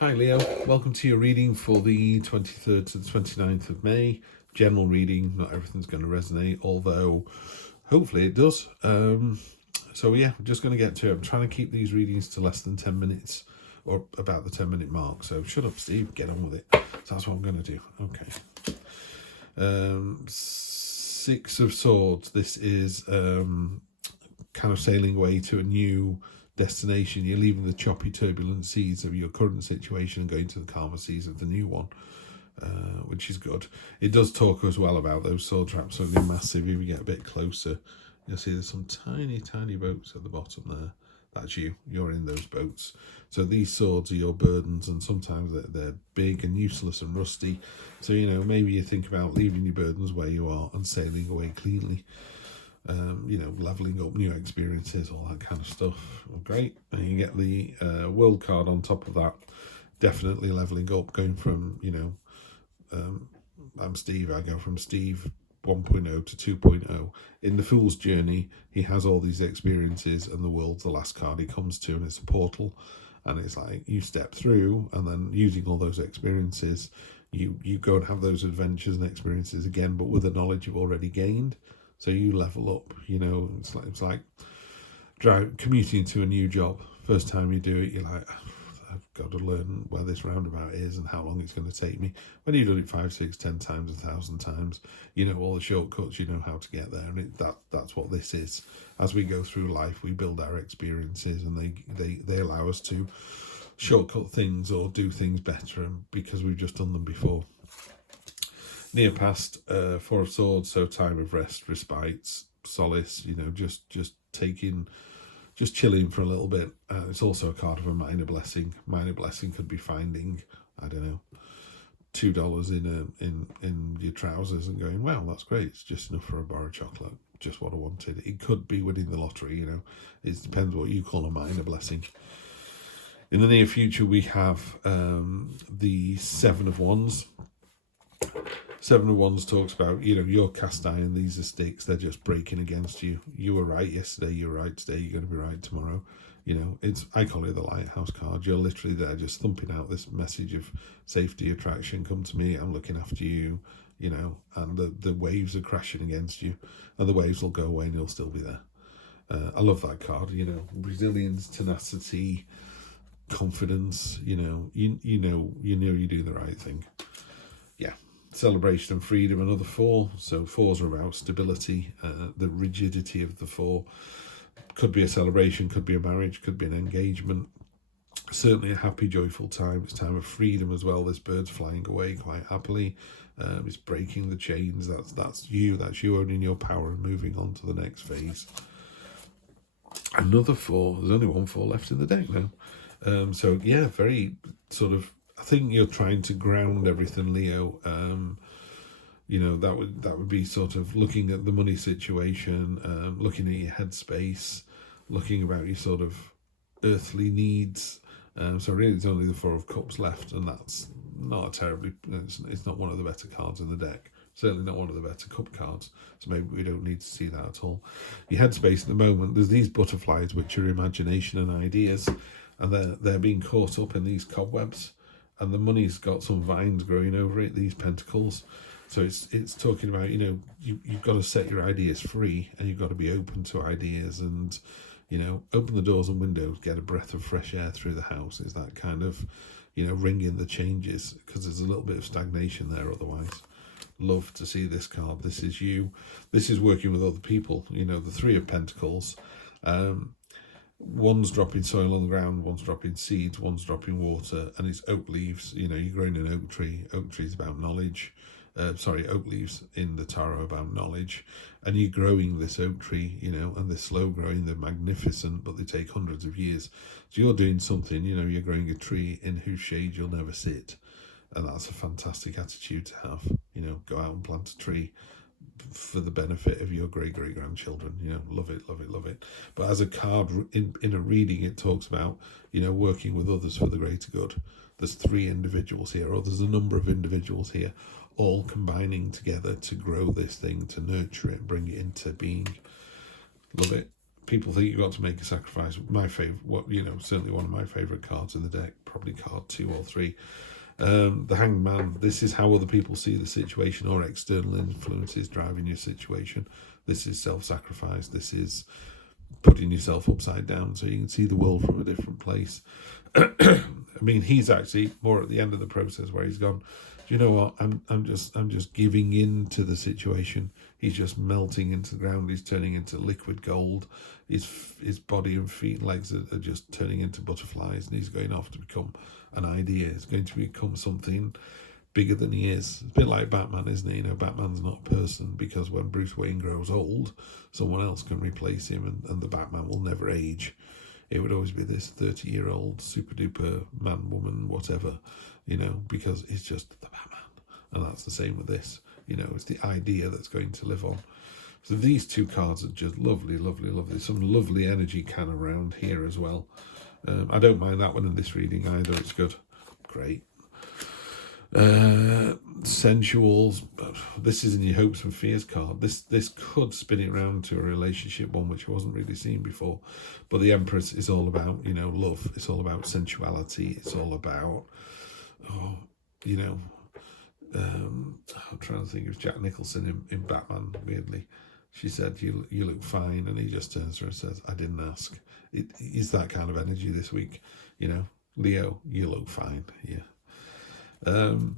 Hi Leo, welcome to your reading for the 23rd to the 29th of May. General reading, not everything's going to resonate, although hopefully it does. So yeah, we're just going to get to it. I'm trying to keep these readings to less than 10 minutes, or about the 10-minute mark. So shut up, Steve, get on with it. So that's what I'm going to do. Okay. Six of Swords. This is kind of sailing away to a new destination. You're leaving the choppy, turbulent seas of your current situation and going to the calmer seas of the new one, which is good. It does talk as well about those sword traps are really massive. If you get a bit closer, you'll see there's some tiny, tiny boats at the bottom there. That's you. You're in those boats. So these swords are your burdens, and sometimes they're big and useless and rusty. So, maybe you think about leaving your burdens where you are and sailing away cleanly. Leveling up, new experiences, all that kind of stuff. Great. And you get the world card on top of that. Definitely leveling up, going from, I'm Steve, I go from Steve 1.0 to 2.0. In the Fool's Journey, he has all these experiences, and the world's the last card he comes to, and it's a portal. And it's like you step through, and then using all those experiences, you go and have those adventures and experiences again, but with the knowledge you've already gained. So you level up, it's like commuting to a new job. First time you do it, you're like, I've got to learn where this roundabout is and how long it's going to take me. When you've done it 5, 6, 10 times, 1,000 times, you know all the shortcuts, you know how to get there. And that's what this is. As we go through life, we build our experiences, and they allow us to shortcut things or do things better, and because we've just done them before. Near past, Four of Swords, so time of rest, respite, solace, just chilling for a little bit. It's also a card of a minor blessing. Minor blessing could be finding, I don't know, $2 in your trousers and going, well, that's great. It's just enough for a bar of chocolate. Just what I wanted. It could be winning the lottery. It depends what you call a minor blessing. In the near future, we have the Seven of Wands. Seven of Wands talks about, you're cast iron, these are sticks, they're just breaking against you. You were right yesterday, you were right today, you're going to be right tomorrow. I call it the lighthouse card. You're literally there just thumping out this message of safety, attraction, come to me, I'm looking after you, and the waves are crashing against you, and the waves will go away and you'll still be there. I love that card, resilience, tenacity, confidence, you know you're doing the right thing. Yeah. Celebration and freedom, another 4. So 4s are about stability, the rigidity of the 4. Could be a celebration, could be a marriage, could be an engagement. Certainly a happy, joyful time. It's time of freedom as well. This bird's flying away quite happily. It's breaking the chains. That's you owning your power and moving on to the next phase. Another 4. There's only one 4 left in the deck now. So yeah, very sort of, I think you're trying to ground everything, Leo. That would be sort of looking at the money situation, looking at your headspace, looking about your sort of earthly needs. So really, it's only the 4 of Cups left, and that's not it's not one of the better cards in the deck. Certainly not one of the better cup cards. So maybe we don't need to see that at all. Your headspace at the moment, there's these butterflies, which are imagination and ideas, and they're being caught up in these cobwebs. And the money's got some vines growing over it, these pentacles. So it's talking about, you've got to set your ideas free, and you've got to be open to ideas, and, open the doors and windows, get a breath of fresh air through the house. Is that kind of, ring in the changes, because there's a little bit of stagnation there otherwise. Love to see this card. This is you. This is working with other people. The 3 of Pentacles. One's dropping soil on the ground, one's dropping seeds, one's dropping water, and it's oak leaves. You're growing an oak tree. Oak tree's about knowledge. Oak leaves in the tarot about knowledge. And you're growing this oak tree, and they're slow growing, they're magnificent, but they take hundreds of years. So you're doing something, you're growing a tree in whose shade you'll never sit. And that's a fantastic attitude to have. Go out and plant a tree for the benefit of your great-great-grandchildren. Love it, love it, love it. But as a card in a reading, it talks about, working with others for the greater good. There's 3 individuals here, or there's a number of individuals here, all combining together to grow this thing, to nurture it, bring it into being. Love it. people think you've got to make a sacrifice. My favorite, certainly one of my favorite cards in the deck, probably card 2 or 3. The Hanged Man. This is how other people see the situation, or external influences driving your situation. This is self-sacrifice. This is putting yourself upside down so you can see the world from a different place. I mean, he's actually more at the end of the process where he's gone, do you know what? I'm just giving in to the situation. He's just melting into the ground. He's turning into liquid gold. His body and feet and legs are just turning into butterflies, and he's going off to become an idea. He's going to become something bigger than he is. It's a bit like Batman, isn't it? You know, Batman's not a person, because when Bruce Wayne grows old, someone else can replace him, and the Batman will never age. It would always be this 30-year-old super duper man, woman, whatever, because it's just the Batman. And that's the same with this. It's the idea that's going to live on. So these 2 cards are just lovely, lovely, lovely. Some lovely energy can around here as well. I don't mind that one in this reading either. It's good. Great. Sensuals. This is in your hopes and fears card. This could spin it around to a relationship one, which I wasn't really seeing before. But the Empress is all about, love. It's all about sensuality. It's all about, I'm trying to think of Jack Nicholson in Batman, weirdly. She said, you look fine, and he just turns to her and says, I didn't ask. It is that kind of energy this week. Leo, you look fine. Yeah. And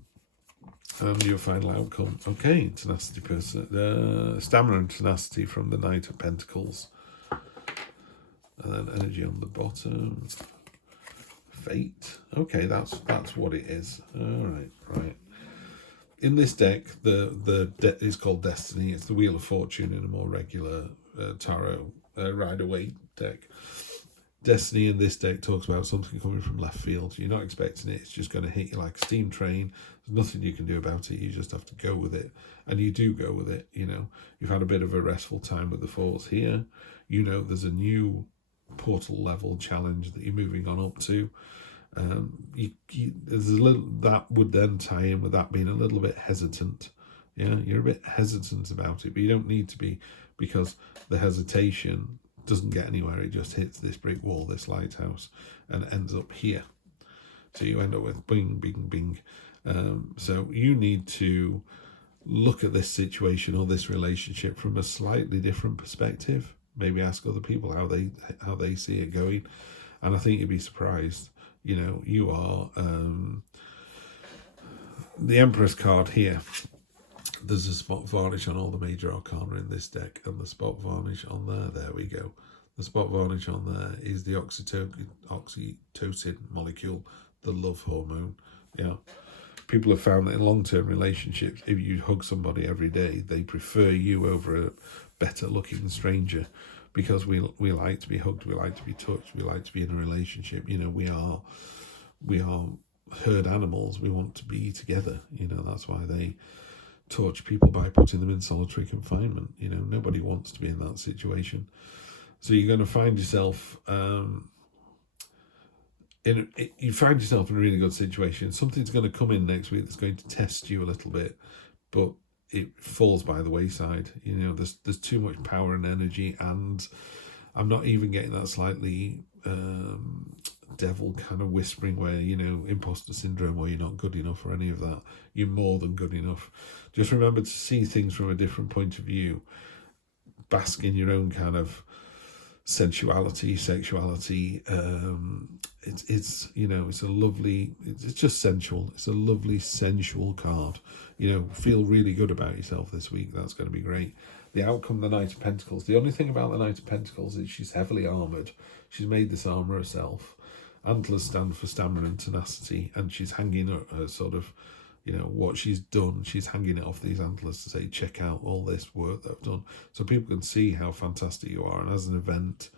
your final outcome. Okay, tenacity person. Stamina and tenacity from the Knight of Pentacles. And then energy on the bottom. Fate. Okay, that's what it is. All right. In this deck, the is called Destiny. It's the Wheel of Fortune in a more regular tarot Rider-Waite deck. Destiny in this deck talks about something coming from left field. You're not expecting it. It's just going to hit you like a steam train. There's nothing you can do about it. You just have to go with it. And you do go with it. You've had a bit of a restful time with the Force here. There's a new portal level challenge that you're moving on up to. There's a little that would then tie in with that being a little bit hesitant. Yeah, you're a bit hesitant about it, but you don't need to be, because the hesitation doesn't get anywhere. It just hits this brick wall, this lighthouse, and it ends up here. So you end up with bing, bing, bing. So you need to look at this situation or this relationship from a slightly different perspective. Maybe ask other people how they see it going, and I think you'd be surprised. You are the Empress card here. There's a spot varnish on all the major arcana in this deck, and the spot varnish on there we go. The spot varnish on there is the oxytocin molecule, the love hormone. Yeah. People have found that in long-term relationships, if you hug somebody every day, they prefer you over a better-looking stranger, because we like to be hugged, we like to be touched, we like to be in a relationship. We are herd animals. We want to be together. That's why they torture people by putting them in solitary confinement. Nobody wants to be in that situation. So you're going to find yourself in a really good situation. Something's going to come in next week that's going to test you a little bit, but it falls by the wayside. There's too much power and energy, and I'm not even getting that slightly devil kind of whispering where, imposter syndrome, or you're not good enough or any of that. You're more than good enough. Just remember to see things from a different point of view. Bask in your own kind of sensuality, sexuality. It's just sensual. It's a lovely sensual card. Feel really good about yourself this week. That's going to be great. The outcome, the Knight of Pentacles. The only thing about the Knight of Pentacles is she's heavily armoured. She's made this armour herself. Antlers stand for stamina and tenacity, and she's hanging her sort of, what she's done. She's hanging it off these antlers to say, check out all this work that I've done, so people can see how fantastic you are. And as an event,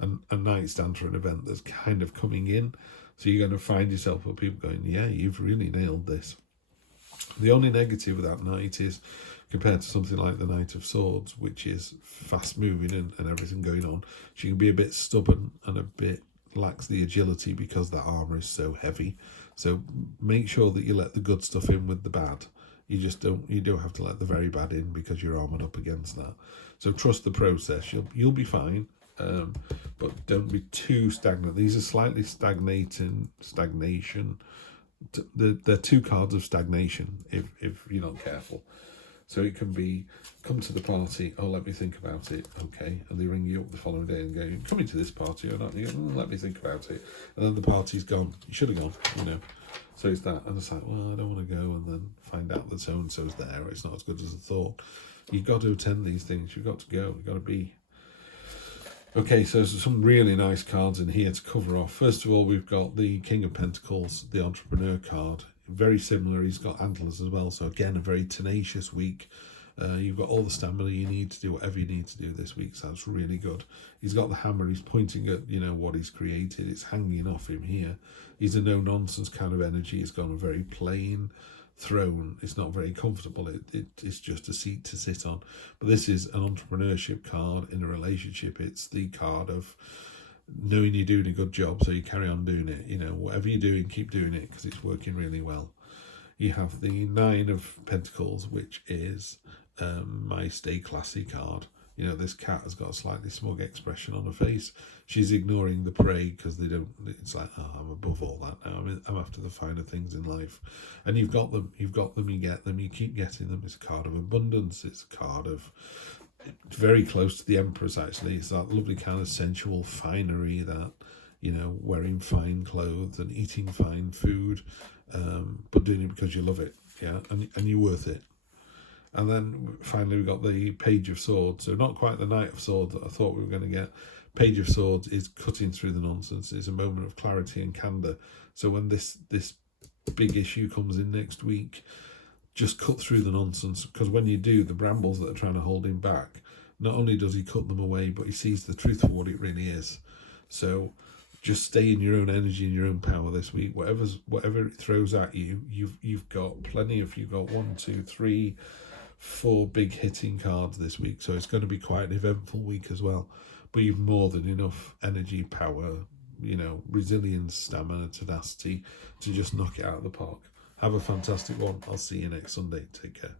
and a night stand for an event that's kind of coming in, so you're going to find yourself with people going, yeah, you've really nailed this. The only negative with that knight is, compared to something like the Knight of Swords, which is fast moving and everything going on, she can be a bit stubborn and a bit lacks the agility because the armour is so heavy. So make sure that you let the good stuff in with the bad. You don't have to let the very bad in, because you're armoured up against that. So trust the process. You'll be fine. but don't be too stagnant. These are slightly stagnation. They're two cards of stagnation if you're not careful. So it can be, come to the party, oh, let me think about it, okay. And they ring you up the following day and go, you're coming to this party or not? And you go, let me think about it. And then the party's gone. You should have gone, you know. So it's that. And it's like, well, I don't want to go, and then find out that so-and-so's there. It's not as good as I thought. You've got to attend these things. You've got to go. You've got to be. Okay, so there's some really nice cards in here to cover off. First of all, we've got the King of Pentacles, the Entrepreneur card. Very similar, he's got antlers as well. So again, a very tenacious week. You've got all the stamina you need to do whatever you need to do this week. So that's really good. He's got the hammer. He's pointing at, you know, what he's created. It's hanging off him here. He's a no-nonsense kind of energy. He's got a very plain throne. It's not very comfortable. It's just a seat to sit on. But this is an entrepreneurship card in a relationship. It's the card of knowing you're doing a good job, so you carry on doing it. You know, whatever you're doing, keep doing it because it's working really well. You have the Nine of Pentacles, which is my stay classy card. You know, this cat has got a slightly smug expression on her face. She's ignoring the prey because they don't. It's like, oh, I'm above all that now. I'm after the finer things in life. And you've got them. You get them. You keep getting them. It's a card of abundance. It's a card of very close to the Empress, actually. It's that lovely kind of sensual finery that, you know, wearing fine clothes and eating fine food, but doing it because you love it, yeah, and you're worth it. And then finally we got the Page of Swords. So not quite the Knight of Swords that I thought we were going to get. Page of Swords is cutting through the nonsense. It's a moment of clarity and candor. So when this big issue comes in next week, just cut through the nonsense, because when you do, the brambles that are trying to hold him back, not only does he cut them away, but he sees the truth for what it really is. So just stay in your own energy and your own power this week. Whatever it throws at you, you've got plenty of. You've got 1, 2, 3, 4 big hitting cards this week, so it's going to be quite an eventful week as well. But you've more than enough energy, power, you know, resilience, stamina, tenacity to just knock it out of the park. Have a fantastic one. I'll see you next Sunday. Take care.